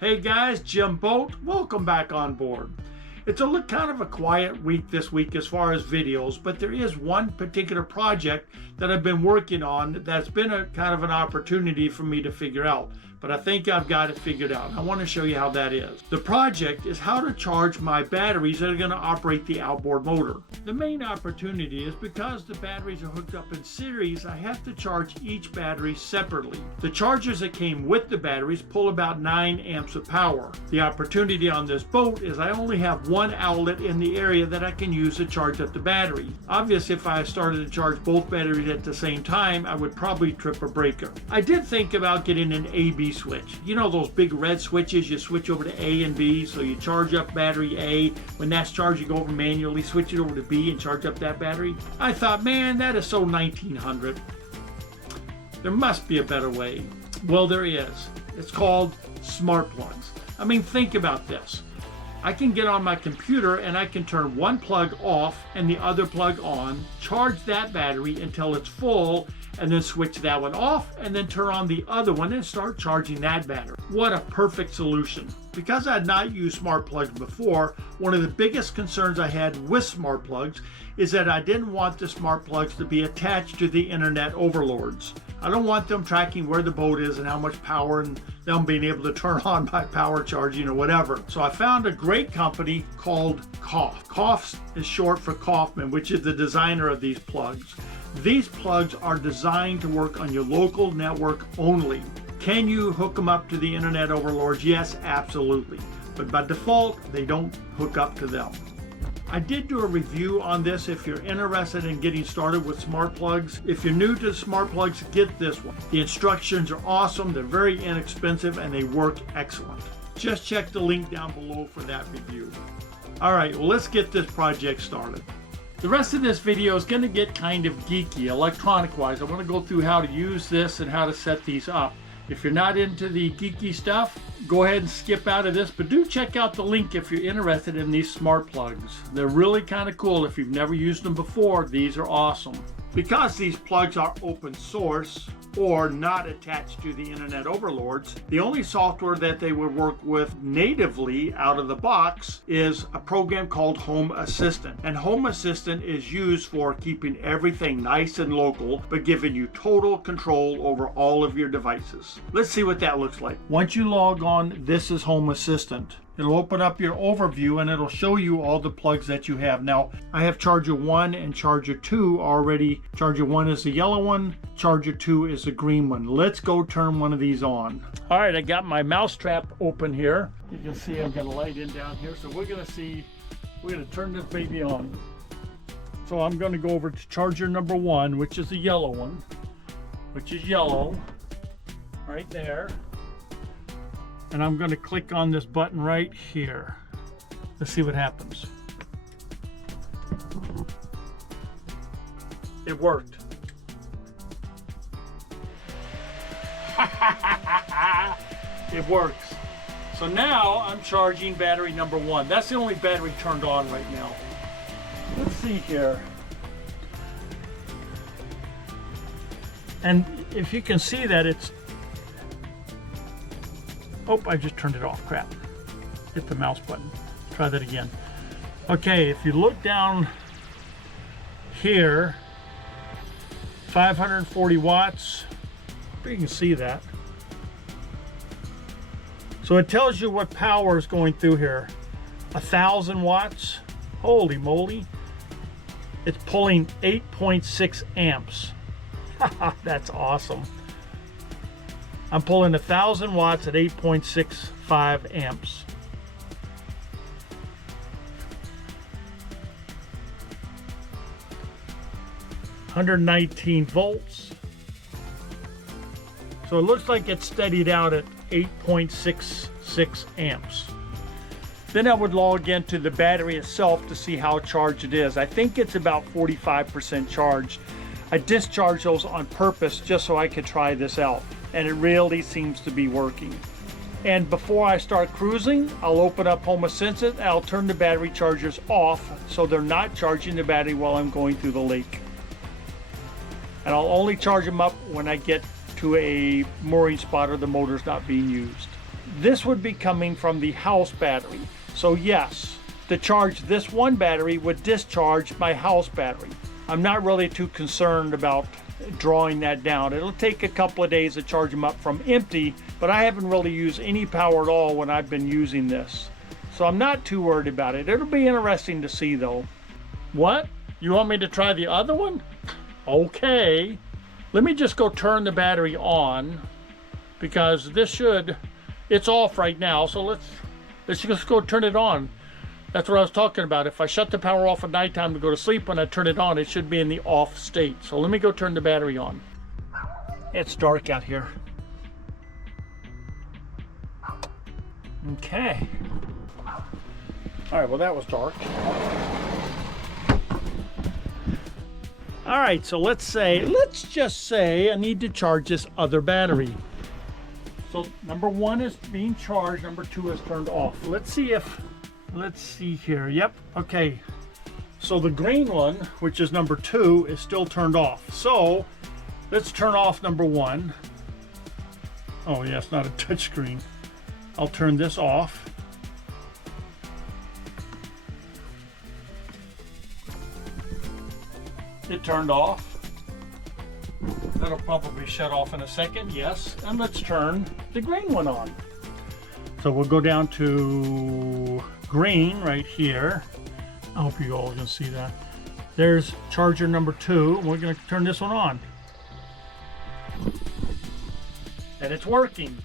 Hey guys, Jim Bolt, welcome back on board. It's kind of a quiet week this week as far as videos, but there is one particular project that I've been working on that's been a kind of an opportunity for me to figure out. But I think I've got it figured out. I want to show you how that is. The project is how to charge my batteries that are going to operate the outboard motor. The main opportunity is because the batteries are hooked up in series, I have to charge each battery separately. The chargers that came with the batteries pull about 9 amps of power. The opportunity on this boat is I only have one outlet in the area that I can use to charge up the battery. Obviously, if I started to charge both batteries at the same time, I would probably trip a breaker. I did think about getting an A/B switch. You know those big red switches, you switch over to A and B, so you charge up battery A. When that's charged, you go over manually, switch it over to B and charge up that battery. I thought, man, that is so 1900. There must be a better way. Well, there is. It's called smart plugs. I mean, think about this. I can get on my computer and I can turn one plug off and the other plug on, charge that battery until it's full, and then switch that one off and then turn on the other one and start charging that battery. What a perfect solution. Because I had not used smart plugs before, one of the biggest concerns I had with smart plugs is that I didn't want the smart plugs to be attached to the internet overlords. I don't want them tracking where the boat is and how much power and them being able to turn on my power charging or whatever. So I found a great company called Kauf. Kauf is short for Kaufman, which is the designer of these plugs. These plugs are designed to work on your local network only. Can you hook them up to the internet overlords? Yes, absolutely. But by default, they don't hook up to them. I did do a review on this if you're interested in getting started with smart plugs. If you're new to smart plugs, get this one. The instructions are awesome, they're very inexpensive, and they work excellent. Just check the link down below for that review. All right, well, let's get this project started. The rest of this video is going to get kind of geeky, electronic-wise. I want to go through how to use this and how to set these up. If you're not into the geeky stuff, go ahead and skip out of this, but do check out the link if you're interested in these smart plugs. They're really kind of cool. If you've never used them before, these are awesome. Because these plugs are open source or not attached to the internet overlords, the only software that they would work with natively out of the box is a program called Home Assistant. And Home Assistant is used for keeping everything nice and local, but giving you total control over all of your devices. Let's see what that looks like. Once you log on, this is Home Assistant. It'll open up your overview and it'll show you all the plugs that you have. Now, I have charger 1 and charger 2 already. Charger 1 is the yellow one, charger 2 is the green one. Let's go turn one of these on. All right, I got my mousetrap open here. You can see I've got a light in down here. So we're gonna turn this baby on. So I'm gonna go over to charger number 1, which is the yellow one, which is yellow, right there. And I'm going to click on this button right here. Let's see what happens. It worked. It works. So now I'm charging battery number 1. That's the only battery turned on right now. Let's see here. And if you can see that it's... Oh, I just turned it off. Crap. Hit the mouse button. Try that again. Okay, if you look down here, 540 watts. You can see that. So it tells you what power is going through here. 1,000 watts. Holy moly. It's pulling 8.6 amps. That's awesome. I'm pulling 1,000 watts at 8.65 amps. $119 volts. So it looks like it's steadied out at 8.66 amps. Then I would log into the battery itself to see how charged it is. I think it's about 45% charged. I discharged those on purpose just so I could try this out. And it really seems to be working. And before I start cruising, I'll open up Home Assistant and I'll turn the battery chargers off so they're not charging the battery while I'm going through the lake. And I'll only charge them up when I get to a mooring spot or the motor's not being used. this would be coming from the house battery. So yes, to charge this one battery would discharge my house battery. I'm not really too concerned about drawing that down. It'll take a couple of days to charge them up from empty, but I haven't really used any power at all when I've been using this. So I'm not too worried about it. It'll be interesting to see though. What? You want me to try the other one? Okay. Let me just go turn the battery on, because this should, it's off right now, so let's just go turn it on. That's what I was talking about. If I shut the power off at nighttime to go to sleep, when I turn it on, it should be in the off state. So let me go turn the battery on. It's dark out here. Okay. All right, well that was dark. All right, so let's just say I need to charge this other battery. So number 1 is being charged, number 2 is turned off. Let's see here. Yep, okay. So the green one, which is number 2, is still turned off. So let's turn off number 1. Oh yeah, it's not a touch screen. I'll turn this off. It turned off. That'll probably shut off in a second, yes. And let's turn the green one on. So we'll go down to green right here. I hope you all can see that. There's charger number 2. We're going to turn this one on. And it's working.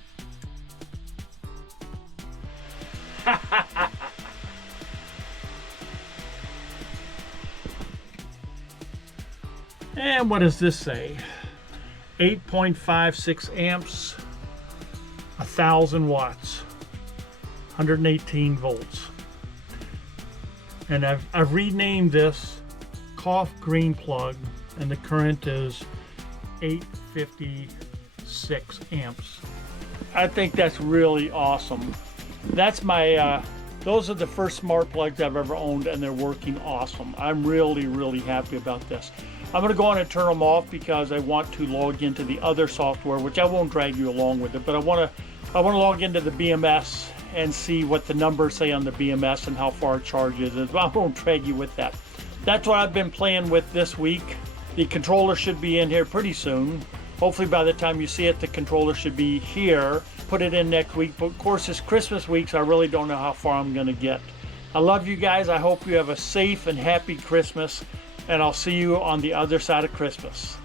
And what does this say? 8.56 amps, 1,000 watts, 118 volts. And I've renamed this Cough Green Plug, and the current is 856 amps. I think that's really awesome. That's my those are the first smart plugs I've ever owned, and they're working awesome. I'm really happy about this. I'm going to go on and turn them off because I want to log into the other software, which I won't drag you along with it, but I want to log into the BMS and see what the numbers say on the BMS and how far it charges. I won't drag you with that. That's what I've been playing with this week. The controller should be in here pretty soon. Hopefully by the time you see it, the controller should be here. Put it in next week, but of course it's Christmas week, so I really don't know how far I'm going to get. I love you guys. I hope you have a safe and happy Christmas, and I'll see you on the other side of Christmas.